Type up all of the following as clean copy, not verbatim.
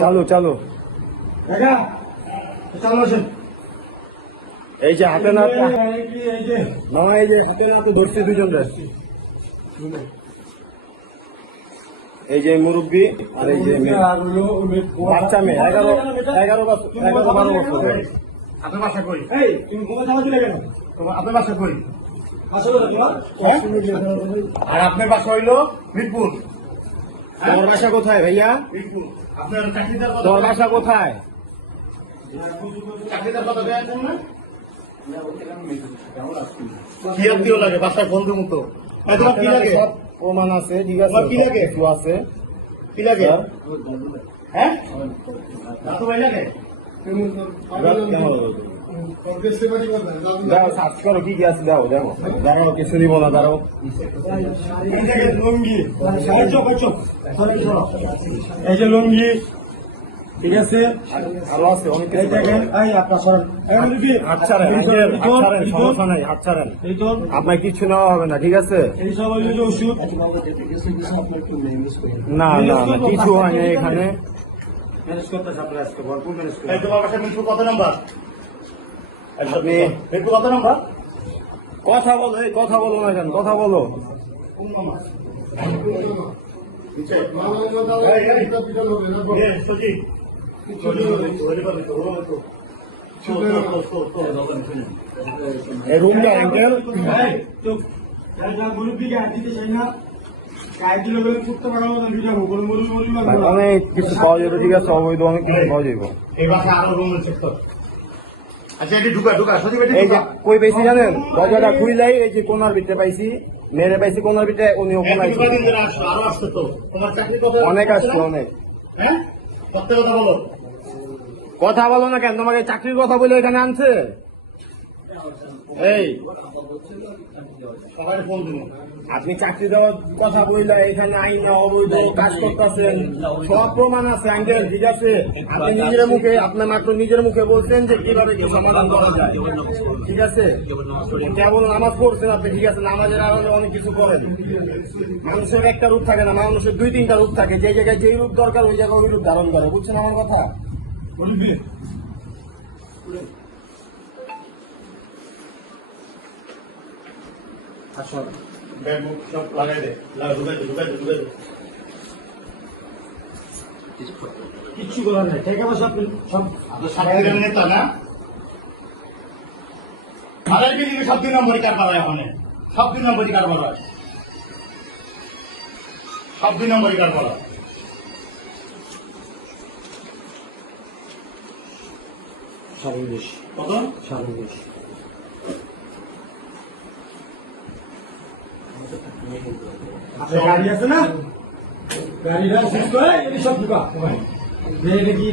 চালু চালু এই যে হাতে না না এই যে হাতে না তো ধরছি দুজন এই যে মুরব্বী আর এই যে বাচ্চা মেয়ে 11-12 বছর। আপনার বাসা কই? তুমি ঘুমা যাওয়া দিলে কেন? আপনার বাসা কই? আর আপনার বাসা হইলো মিরপুর। তোমার বাসা কোথায় ভাইয়া? মিরপুর। আপনার চাকরিদার কথা, তোমার বাসা কোথায়? চাকরিদার কথা দেওয়া না? কি আত্মীয় লাগে? বাসার বন্ধু মতো। তোমার কি লাগে? সব প্রমাণ আছে, ঠিক আছে। কি লাগে? কিছু আছে। কি লাগে? হ্যাঁ? তো ভাই লাগে? দাও সার্চ করো কি কি আছে, দাও দেখো। দাঁড়াও, কিছু দিব না, দাঁড়াও। লুঙ্গি, এই যে লুঙ্গি, ঠিক আছে। আরো আছে অনেক কিছু। দেখেন, আপনার সরেন, হাত ছাড়েন, সমস্যা নাই, হাত ছাড়েন। আপনার কিছু নেওয়া হবে না, ঠিক আছে। এই সব ওষুধ না না না, কিছু হয় না এখানে। কত নাম্বার? আপনি কত নাম্বার? কথা বলো, এই কথা বলো না কেন, কথা বলো। এই রুমটা অ্যাঙ্কেল অনেক কিছু পাওয়া যাবে, ঠিক আছে। অবৈধ অনেক কিছু পাওয়া যাবে। এই বাসা আরো রুম চেক। আচ্ছা, এটি ঢুকা এই যে কই পাইছি জানেন, দরজাটা খুইলাই এই যে কোনার ভিতরে পাইছি, মেরে পাইছি কোনার ভিতরে, উনি ওখানে আরো আসছে তো। তোমার চাকরি কত? অনেক আসছে, অনেক। হ্যাঁ, সত্যি কথা বলো। কথা বলো না কেন, তোমাকে চাকরির কথা বলে এখানে আনছে। এই সবাই ফোন দিন। আপনি চাকরি দেওয়ার কথা বললে এখানে আইন অবৈধ কাজ করতেছেন, সব প্রমাণ আছে আঙ্কেল, ঠিক আছে। আপনি নিজের মুখে, আপনার মাত্র নিজের মুখে বলছেন যে কিভাবে কি সমাধান করা যায়, ঠিক আছে। কেবল নামাজ পড়ছেন আপনি, ঠিক আছে। নামাজের আড়ালে অনেক কিছু করেন। মানুষের একটা রূপ থাকে না, মানুষের 2-3টা রূপ থাকে। যে জায়গায় যেই রূপ দরকার ওই জায়গায় ওই রূপ ধারণ করে, বুঝছেন আমার কথা? সব লাগাই দে, ঢুকাই দে। কিচ্ছু বলার নাই, ঠিক আছে। সব সাক্ষীরা নেতা না, আড়াই কেজি সব 2 নম্বরই কারবার হয়। ওখানে সব 2 নম্বরই কারবার হয়, সব 2 নম্বরই কারবার হয়। কত? 27। গাড়ি আছে না, গাড়িটা শেষ করে এটি সব ঢুকা। দেখি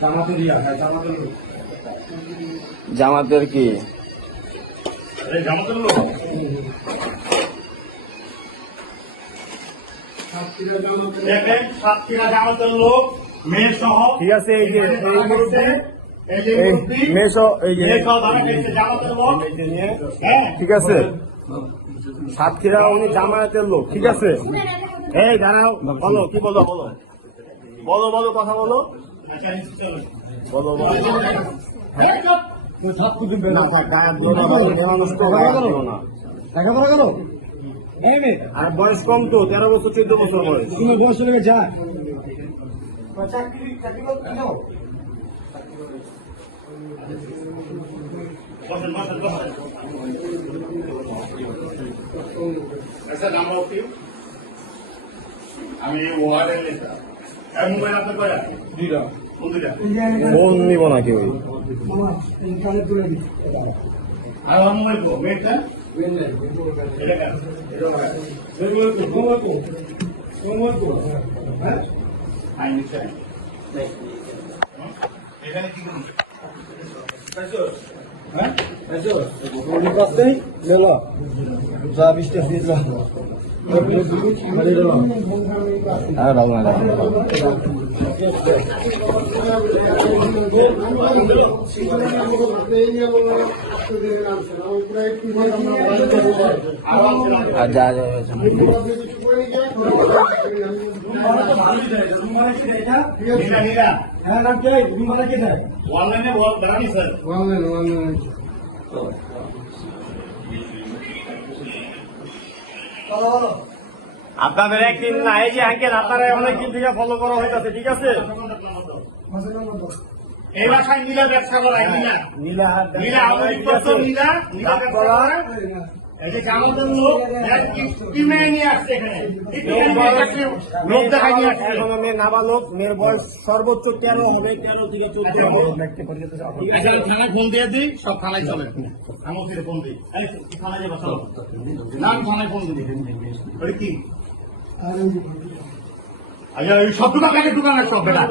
জামাতের জামাতের কি? জামাতের লোক দেখেন, সাতক্ষীরা জামাতের লোক, মেয়ের সহ, ঠিক আছে। এই যে ঠিক আছে, সাতক্ষীরা উনি জামায়াতের লোক, ঠিক আছে। এই দাঁড়াও, বলো কি বলো, বলো বলো বলো কথা বলো, বলো বলো। আর বয়স কম তো, 13 বছর 14 বছর বয়স। তোমার বয়স লেগে যা আমি ওয়ার্ডের নেতা। মোবাইল আপনার কয়টা? 2টা। ফোন নিব না কেউ। আর আমার মোবাইল কো মেয়েটা এটা কেন? আইন নিচ্ছে এখানে কি করুন? হ্যাঁ, যা 20টা দিয়ে নাম কে রুমানা কে দেয় অনলাইনে বেড়ানি স্যার আপনাদের একদিন না এই যে আঙ্কেল আপনারা অনেকদিন থেকে ফলো করা হইতাছে ঠিক আছে এই বাসায় নীলা ব্যবসা করায় নীলা নীলা আমাদের প্রথম নীলা নীলা ব্যবসা করায় এই যে আমাদের লোক কি মেয়ে নিয়ে আসছে এখানে লোক দেখাই নিয়ে আসছে এখন মেয়ে নাবালক মেয়ের বয়স সর্বোচ্চ 13 হবে 13 থেকে 14 হবে আচ্ছা থানায় ফোন দিয়ে দিই সব থানায় চলে আমার ফোন দিই থানায় যাবো চলো না আমি থানায় ফোন দিই কি আচ্ছা সব দোকান সব বেটা